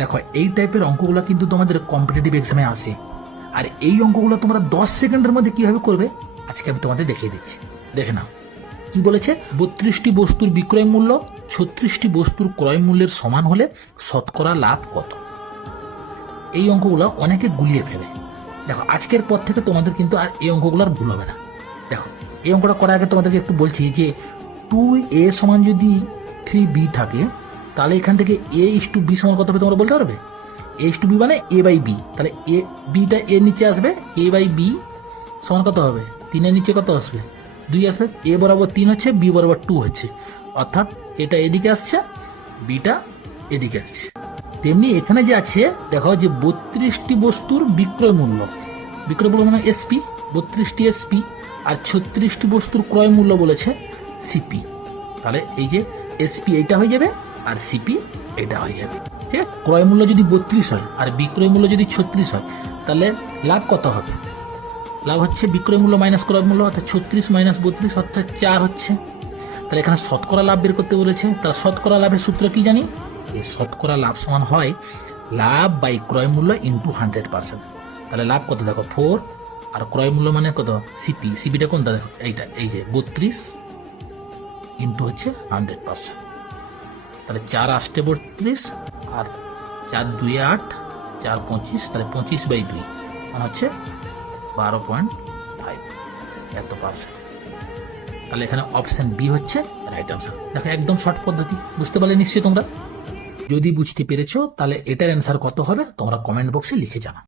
দেখো, এই টাইপের অঙ্কগুলো কিন্তু তোমাদের কম্পিটিটিভ এক্সামে আসে আর এই অঙ্কগুলো তোমরা দশ সেকেন্ডের মধ্যে কীভাবে করবে, আজকে আমি তোমাদের দেখিয়ে দিচ্ছি। দেখে নাও। কি বলেছে? বত্রিশটি বস্তুর বিক্রয় মূল্য, ছত্রিশটি বস্তুর ক্রয় মূল্যের সমান হলে শতকরা লাভ কত? এই অঙ্কগুলো অনেকে গুলিয়ে ফেলে। দেখো, আজকের পর থেকে তোমাদের কিন্তু আর এই অঙ্কগুলো আর ভুল হবে না। দেখো, এই অঙ্কটা করার আগে তোমাদেরকে একটু বলছি যে টু এ সমান যদি থ্রি বি থাকে তাহলে এখান থেকে এ ইস টু বি সমান কত হবে তোমরা বলতে পারবে? এ ইস টু বি মানে এ বাই বি তাহলে এ বিটা এর নিচে আসবে এ বাই বি সমান কত হবে? তিনের নিচে কত আসবে? দুই আসবে এ বরাবর তিন হচ্ছে বি বরাবর টু হচ্ছে। অর্থাৎ এটা এদিকে আসছে বিটা এদিকে আসছে। তেমনি এখানে যে আছে, দেখো যে বত্রিশটি বস্তুর বিক্রয় মূল্য। বিক্রয় মূল্য মানে এসপি বত্রিশটি এসপি আর ছত্রিশটি বস্তুর ক্রয় মূল্য বলেছে সিপি তাহলে এই যে এসপি এইটা হয়ে যাবে আর সিপি এটা হয়ে যাবে। ঠিক আছে? ক্রয় মূল্য যদি বত্রিশ হয় আর বিক্রয় মূল্য যদি ছত্রিশ হয়, তাহলে লাভ কত হবে? লাভ হচ্ছে বিক্রয় মূল্য মাইনাস ক্রয় মূল্য, অর্থাৎ ছত্রিশ মাইনাস বত্রিশ, অর্থাৎ চার হচ্ছে। তাহলে এখানে শতকরা লাভ বের করতে বলেছে। তার শতকরা লাভের সূত্র কি জানি? এই শতকরা লাভ সমান হয় লাভ বাই ক্রয় মূল্য ইন্টু হান্ড্রেড পার্সেন্ট তাহলে লাভ কত দেখো? ফোর আর ক্রয় মূল্য মানে কত? সিপি সিপিটা কোনটা দেখো? এইটা, এই যে, বত্রিশ ইন্টু হচ্ছে হান্ড্রেড পার্সেন্ট তাহলে চার আষ্টে বত্রিশ, আর চার দুই আট, চার পঁচিশ, তাহলে পঁচিশ বাই দুই মানে হচ্ছে বারো পয়েন্ট ফাইভ এত পার্সেন্ট তাহলে এখানে অপশন বি হচ্ছে রাইট আনসার দেখো একদম শর্ট পদ্ধতি, বুঝতে পারলে নিশ্চয়ই তোমরা? যদি বুঝতে পেরেছ, তাহলে এটার অ্যান্সার কত হবে, তোমরা কমেন্ট বক্সে লিখে জানা